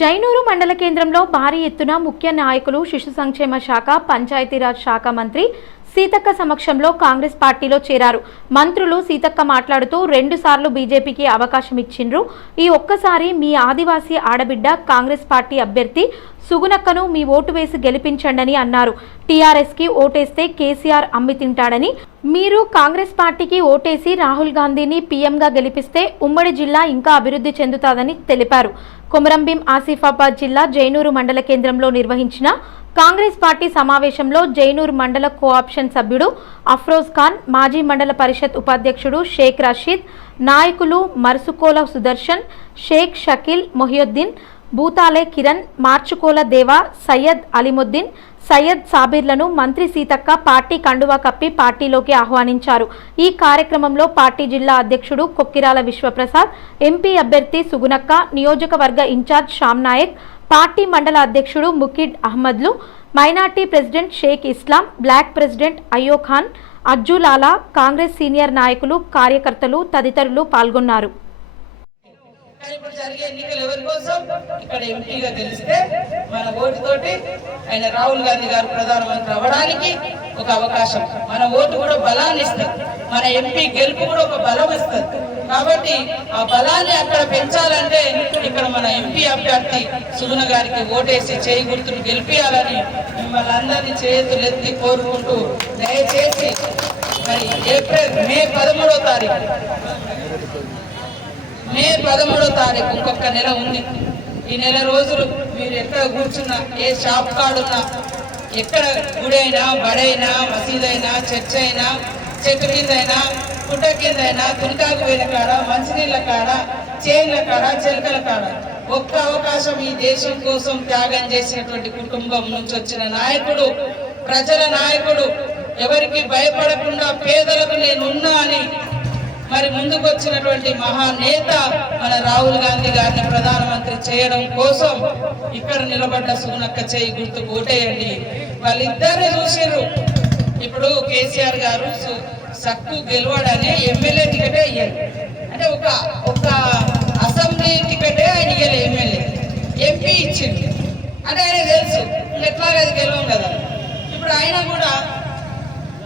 జైనూరు మండల కేంద్రంలో భారీ ఎత్తున ముఖ్య నాయకులు శిశు సంక్షేమ శాఖ పంచాయతీరాజ్ శాఖ మంత్రి సీతక్క సమక్షంలో కాంగ్రెస్ పార్టీలో చేరారు. మంత్రులు సీతక్క మాట్లాడుతూ 2 సార్లు బీజేపీకి అవకాశం ఇచ్చిండ్రు. ఈ ఒక్కసారి మీ ఆదివాసీ ఆడబిడ్డ కాంగ్రెస్ పార్టీ అభ్యర్థి సుగుణక్కను మీ ఓటు వేసి గెలిపించండి అన్నారు. టీఆర్ఎస్ కి ఓటేస్తే కేసీఆర్ అమ్మి తింటాడని, మీరు కాంగ్రెస్ పార్టీకి ఓటేసి రాహుల్ గాంధీని పీఎంగా గెలిపిస్తే ఉమ్మడి జిల్లా ఇంకా అభివృద్ధి చెందుతాదని తెలిపారు. కొమరంభీం ఆసిఫాబాద్ జిల్లా జైనూరు మండల కేంద్రంలో నిర్వహించిన కాంగ్రెస్ పార్టీ సమావేశంలో జైనూర్ మండల కోఆప్షన్ సభ్యుడు అఫ్రోజ్ ఖాన్, మాజీ మండల పరిషత్ ఉపాధ్యక్షుడు షేక్ రషీద్, నాయకులు మర్సుకోల సుదర్శన్, షేక్ షకీల్ మొహియుద్దీన్, బూతాలే కిరణ్, మార్చుకోల దేవా, సయ్యద్ అలీముద్దీన్, సయ్యద్ సాబిర్లను మంత్రి సీతక్క పార్టీ కండువా కప్పి పార్టీలోకి ఆహ్వానించారు. ఈ కార్యక్రమంలో పార్టీ జిల్లా అధ్యక్షుడు కొక్కిరాల విశ్వప్రసాద్, ఎంపీ అభ్యర్థి సుగుణక్క, నియోజకవర్గ ఇన్ఛార్జ్ శ్యామ్ నాయక్, పార్టీ మండల అధ్యక్షుడు ముకిడ్ అహ్మద్లు, మైనార్టీ ప్రెసిడెంట్ షేక్ ఇస్లాం, బ్లాక్ ప్రెసిడెంట్ అయ్యో ఖాన్, అజ్జులాలా, కాంగ్రెస్ సీనియర్ నాయకులు, కార్యకర్తలు తదితరులు పాల్గొన్నారు. ఇప్పుడు జరిగే ఎన్నికలు ఎవరి కోసం? ఇక్కడ ఎంపీగా గెలిస్తే మన ఓటుతోటి ఆయన రాహుల్ గాంధీ గారు ప్రధానమంత్రి అవ్వడానికి ఒక అవకాశం. మన ఓటు కూడా బలాన్ని ఇస్తుంది, మన ఎంపీ గెలుపు కూడా ఒక బలం ఇస్తుంది. కాబట్టి ఆ బలాన్ని అక్కడ పెంచాలంటే ఇక్కడ మన ఎంపీ అభ్యర్థి సుగుణ గారికి ఓటేసి చేయి గుర్తును గెలిపియాలని మిమ్మల్ని అందరినీ చేతులెత్తి కోరుకుంటూ, దయచేసి మరి మే 13వ తారీఖు ఇంకొక నెల ఉంది. ఈ నెల రోజులు మీరు ఎక్కడ కూర్చున్నా, ఏ షాప్ కాడున్నా, ఎక్కడ గుడైనా, బడైనా, మసీదైనా, చర్చ్ అయినా, చెట్టు కిందైనా, పుట్ట కిందైనా, తునికాకు వేల కాడ, మంచినీళ్ళ కాడ, చేన్ల కాడ, చెలకల కాడ ఒక్క అవకాశం ఈ దేశం కోసం త్యాగం చేసినటువంటి కుటుంబం నుంచి వచ్చిన నాయకుడు, ప్రజల నాయకుడు, ఎవరికి భయపడకుండా పేదలకు నేనున్నా అని మరి ముందుకు వచ్చినటువంటి మహానేత మన రాహుల్ గాంధీ గారిని ప్రధానమంత్రి చేయడం కోసం ఇక్కడ నిలబడ్డ సుగుణక్క చేయి గుర్తుకు ఓటేయండి. వాళ్ళిద్దరిని చూసిర్రు. ఇప్పుడు కేసీఆర్ గారు సక్కు గెలవడనే ఎమ్మెల్యే టికెటే ఇయ్యారు. అంటే ఒక అసెంబ్లీ టికెటే ఆయన ఇయ్యాలి, ఎమ్మెల్యే ఎంపీ ఇచ్చింది. అంటే ఆయన తెలుసు ఎట్లాగా అది గెలవం కదా. ఇప్పుడు ఆయన కూడా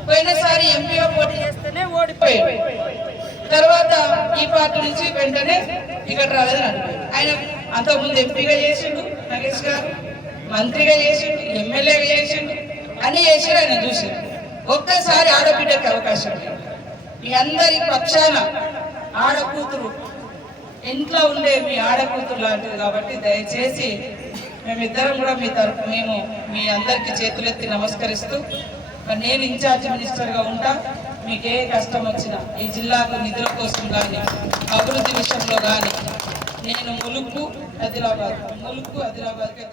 పోయినసారి ఎంపీగా పోటీ చేస్తేనే ఓడిపోయాడు. తర్వాత ఈ పార్టీ నుంచి వెంటనే టికెట్ రాలేదని అడిగాడు. ఆయన అంతకుముందు ఎంపీగా చేసిండు నగేష్ గారు, మంత్రిగా చేసిండు, ఎమ్మెల్యేగా చేసిండు, అన్ని చేసిండు. ఆయన చూసిండు. ఒక్కసారి ఆడబిడ్డకి అవకాశం. మీ అందరి పక్షాన ఆడకూతురు, ఇంట్లో ఉండే మీ ఆడకూతురు లాంటిది కాబట్టి దయచేసి మేమిద్దరం కూడా మేము మీ అందరికీ చేతులెత్తి నమస్కరిస్తూ, నేను ఇన్ఛార్జ్ మినిస్టర్గా ఉంటా. మీకు ఏ కష్టం వచ్చినా ఈ జిల్లాకు నిధుల కోసం కానీ, అభివృద్ధి విషయంలో కానీ నేను ములుగు ఆదిలాబాద్కి